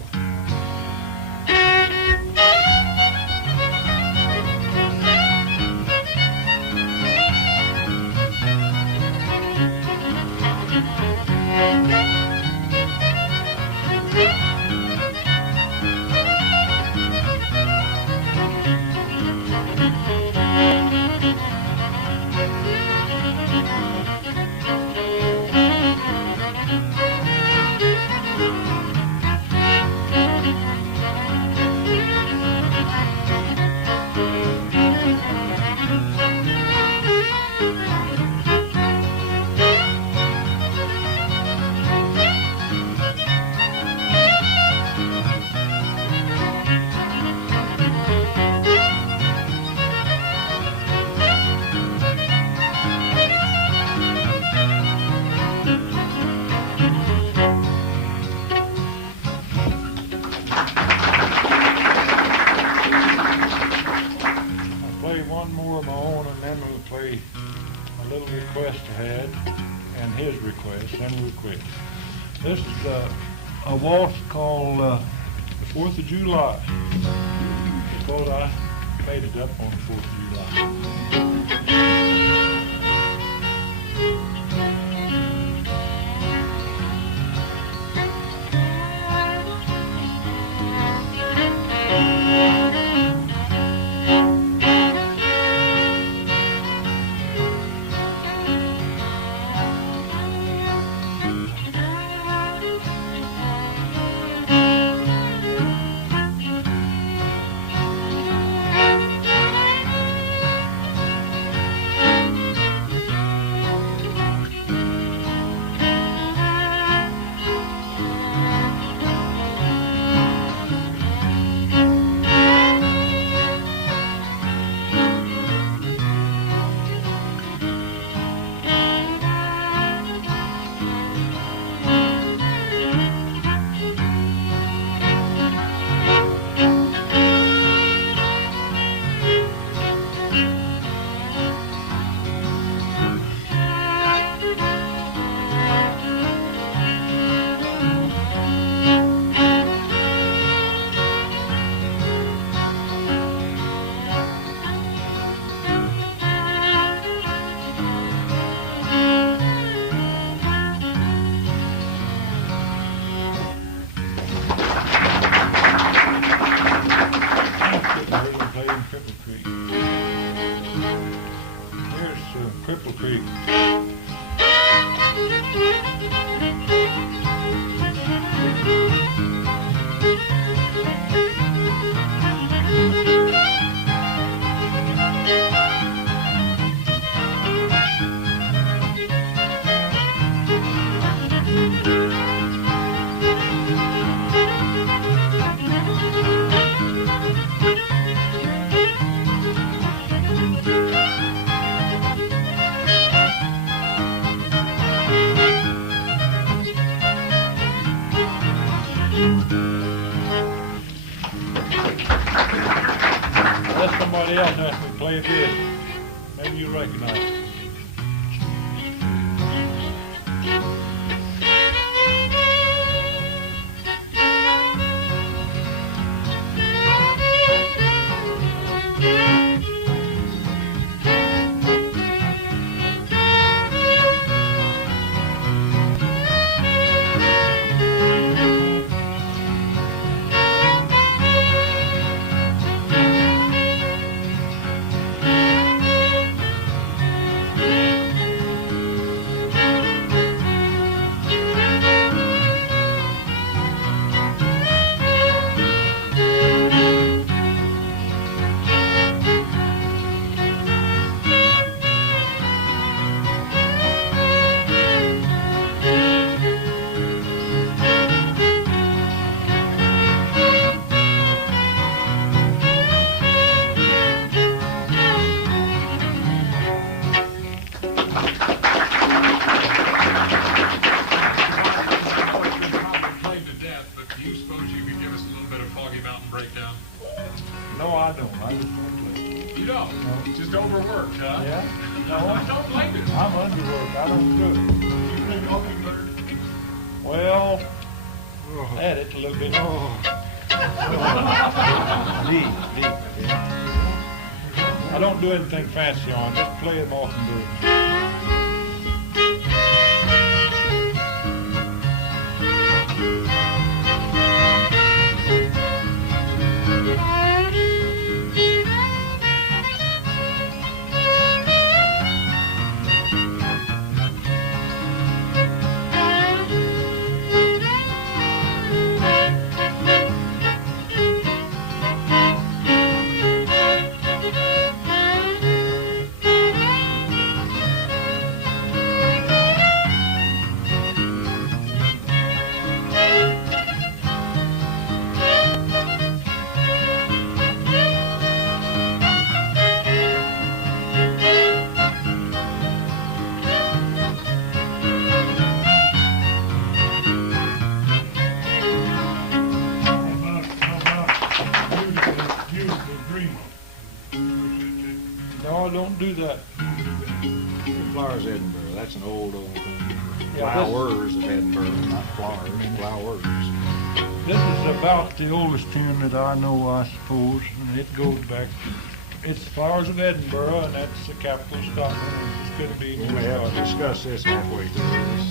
One more of my own, and then we'll play a little request I had, and his request, and we'll quit. This is a waltz called the 4th of July. Because I made it up on the 4th of July. Cripple Creek. Let somebody else ask me to play this. Maybe you recognize it. I don't. I just don't play. You don't? No. Just overworked, huh? Yeah? I don't blame you. I'm underworked. I don't do it. You play Mockingbird? Well, at it a little bit. Deep, yeah. I don't do anything fancy on it. Just play it Mockingbird. No, don't do that. Flowers Edinburgh, that's an old thing. Yeah, Flowers of Edinburgh, not flowers, flowers. This is about the oldest tune that I know, I suppose, and it goes back. It's Flowers of Edinburgh, and that's the capital of Scotland, and it's going to be. We may have to discuss this halfway through this.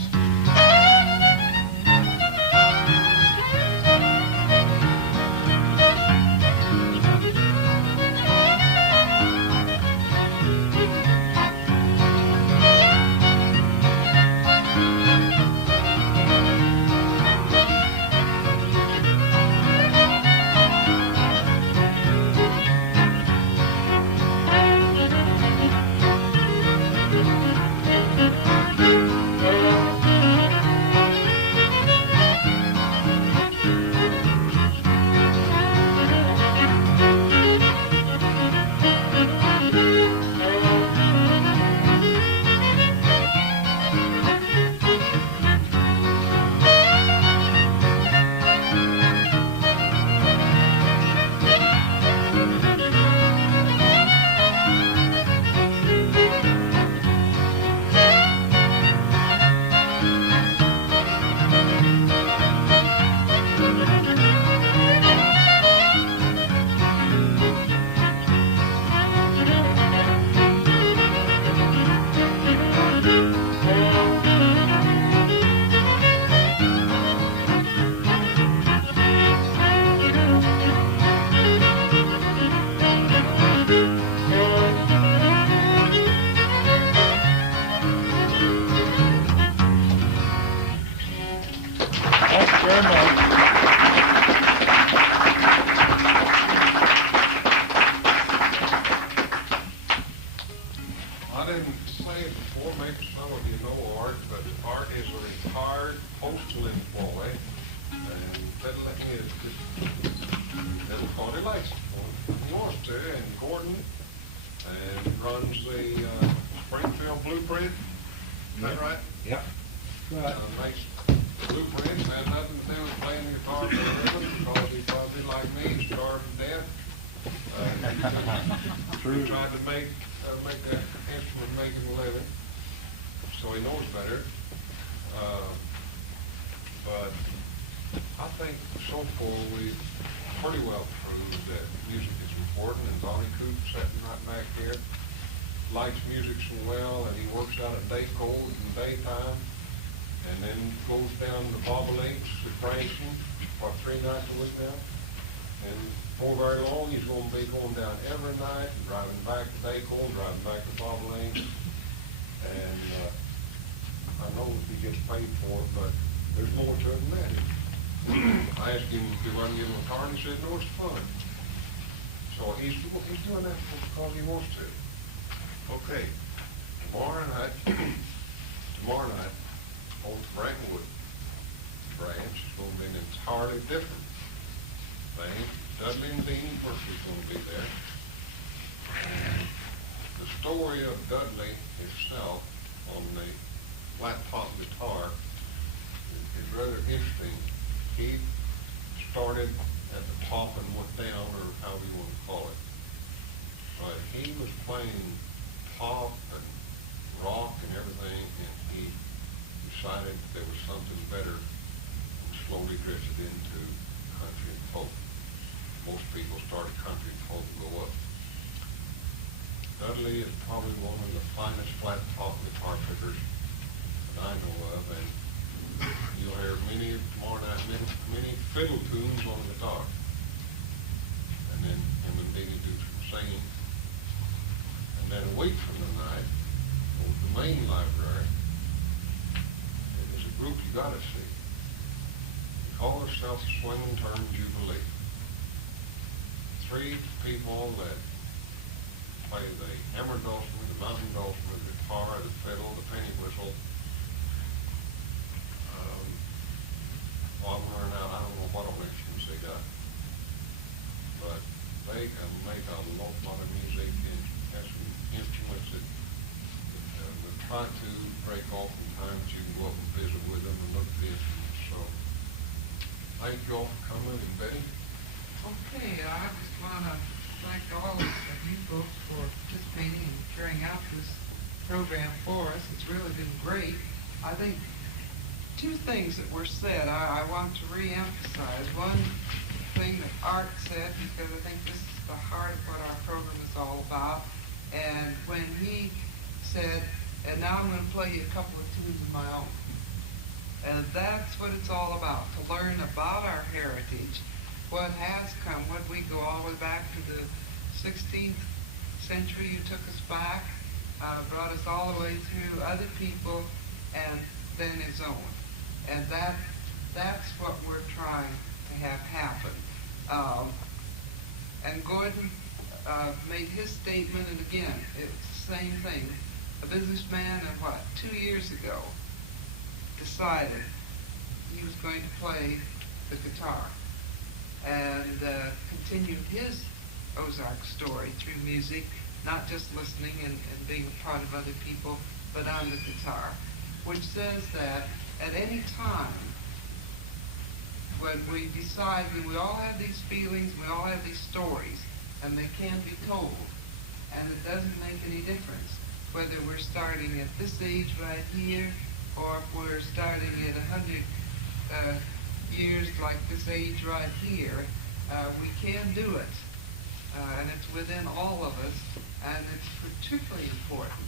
Very much. I didn't say it before, maybe some of you know Art, but Art is a retired postal employee, and Fiddle is just Fiddle County license when he wants to, and Gordon, and runs the Springfield Blueprint. Is that right? Yep. Right. Makes blueprints, has nothing to do with playing the guitar for a living, because he probably, like me, starved to death. He tried to make that instrument, make him a living, so he knows better. But I think so far we've pretty well proved that music is important, and Donnie Coop sitting right back here likes music so well, and he works out at day cold in the daytime, and then goes down to Bobolinks at Branson, what, 3 nights a week now? And before very long, he's going to be going down every night, and driving back to Daycole, driving back to Bobolinks. And I know he gets paid for it, but there's more to it than that. I asked him, do I give him a car, and he said, no, it's fun. So he's doing that because he wants to. Okay, tomorrow night, on the Brentwood branch is going to be an entirely different thing. Dudley and Dean Murphy is going to be there. And the story of Dudley himself on the flat top guitar is rather interesting. He started at the top and went down, or however you want to call it. he was playing pop and rock and everything, and he decided there was something better, and slowly drifted into country and folk. Most people started country and folk go up. Dudley is probably one of the finest flat top guitar pickers that I know of, and you'll hear tomorrow night, many fiddle tunes on the guitar. And then him and Biggie do some singing. And then a week from tonight, over the main library, there's a group you gotta see. They call themselves Swing and Turn Jubilee. 3 people that play the hammer dulcimer, the mountain dulcimer, the guitar, the fiddle, the penny whistle. While we're out, I don't know what all instruments they got, but they can make a lot of music, and have some instruments that we try to break off from times. You can go up and visit with them and look at the instruments. So thank you all for coming, and Betty. Okay, I just want to thank all of you folks for participating and carrying out this program for us. It's really been great. I think 2 things that were said I want to re-emphasize. One thing that Art said, because I think this is the heart of what our program is all about, and when he said, and now I'm going to play you a couple of tunes of my own. And that's what it's all about, to learn about our heritage, what has come, what we go all the way back to the 16th century. You took us back, brought us all the way through other people, and then his own. And that's what we're trying to have happen. And Gordon made his statement, and again, it's the same thing. A businessman, 2 years ago, decided he was going to play the guitar and continued his Ozark story through music, not just listening and being a part of other people, but on the guitar, which says that at any time when we decide that we all have these feelings, we all have these stories, and they can be told, and it doesn't make any difference whether we're starting at this age right here or if we're starting at 100 years like this age right here. We can do it, and it's within all of us, and it's particularly important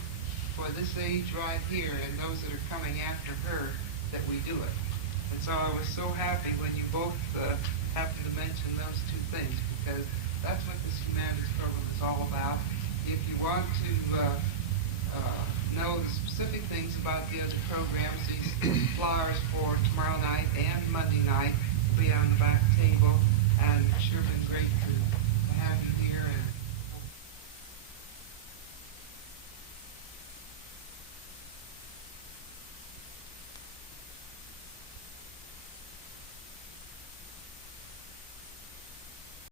for this age right here and those that are coming after her that we do it. And so I was so happy when you both happened to mention those 2 things, because that's what this humanities program is all about. If you want to know the specific things about the other programs, these flyers for tomorrow night and Monday night will be on the back table, and it's sure been great to have you here, and